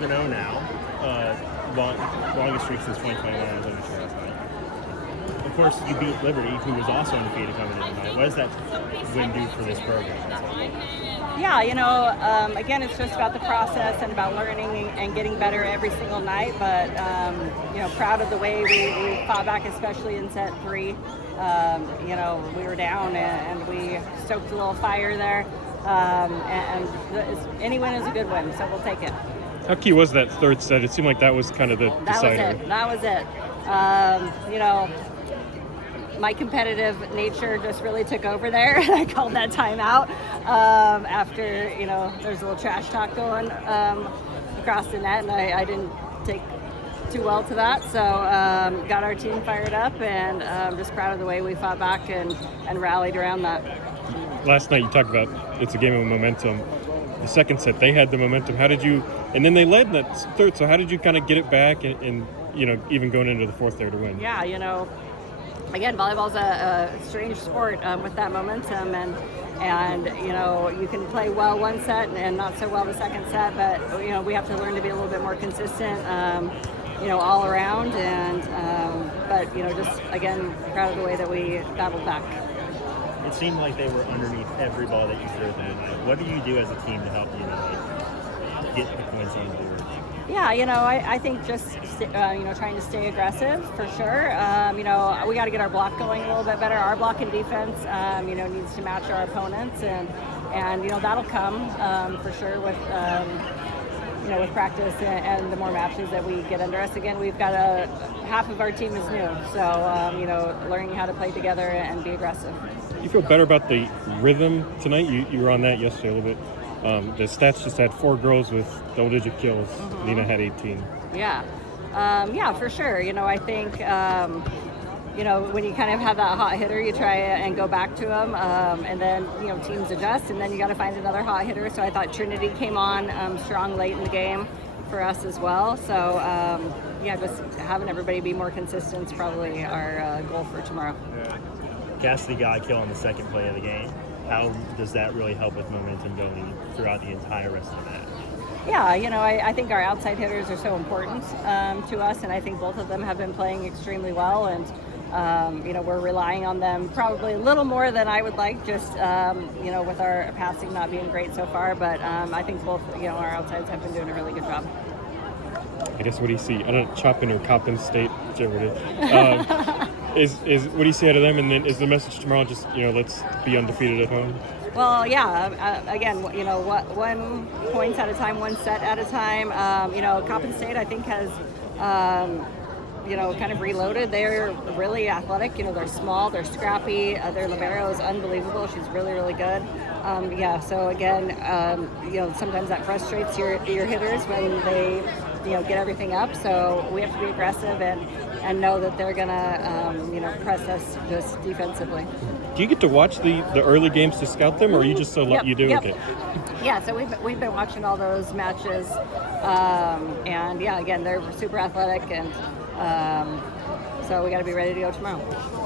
7-0 now. Longest streak since 2021. I was on the show last night. Of course, you beat Liberty, who was also undefeated coming in tonight. What does that win do for this program? Yeah, again, it's just about the process and about learning and getting better every single night. But, proud of the way we fought back, especially in set 3. We were down and we stoked a little fire there. Any win is a good win, so we'll take it. How key was that third set? It seemed like that was kind of the decider. That was it. My competitive nature just really took over there. I called that timeout after, there's a little trash talk going across the net, and I didn't take too well to that. So got our team fired up, and just proud of the way we fought back and rallied around that. Last night you talked about it's a game of momentum. The second set, they had the momentum. How did you, and then they led that third, so how did you kind of get it back and even going into the fourth there to win? Yeah, again, volleyball's a strange sport with that momentum, and you can play well one set and not so well the second set, but we have to learn to be a little bit more consistent, all around, but just again proud of the way that we battled back. It seemed like they were underneath every ball that you threw at them tonight. What do you do as a team to help get the points on the board? Yeah, I think just trying to stay aggressive for sure. We got to get our block going a little bit better. Our block and defense, needs to match our opponents, and that'll come for sure with with practice and the more matches that we get under us. Again, we've got half of our team is new, so learning how to play together and be aggressive. You feel better about the rhythm tonight? You were on that yesterday a little bit. The stats just had 4 girls with double-digit kills. Mm-hmm. Nina had 18. Yeah, for sure. I think, when you kind of have that hot hitter, you try and go back to them, and then, teams adjust, and then you got to find another hot hitter. So I thought Trinity came on strong late in the game for us as well. So, just having everybody be more consistent is probably our goal for tomorrow. Cassidy got a kill on the second play of the game. How does that really help with momentum going throughout the entire rest of the match? Yeah, I think our outside hitters are so important to us, and I think both of them have been playing extremely well, and we're relying on them probably a little more than I would like, just with our passing not being great so far, but I think both our outsides have been doing a really good job. I guess what do you see? I don't know, Chopin or Coppin State, whichever it is. Is what do you see out of them? And then is the message tomorrow just let's be undefeated at home? Well, yeah. Again, 1 point at a time, 1 set at a time. Coppin State I think has kind of reloaded. They're really athletic. They're small, they're scrappy. Their libero is unbelievable. She's really, really good. So again, sometimes that frustrates your hitters when they get everything up. So we have to be aggressive and know that they're gonna press us just defensively. Do you get to watch the early games to scout them, or are you just so lucky you do? Yep. Okay. Yeah, so we've been watching all those matches, and again, they're super athletic, and so we got to be ready to go tomorrow.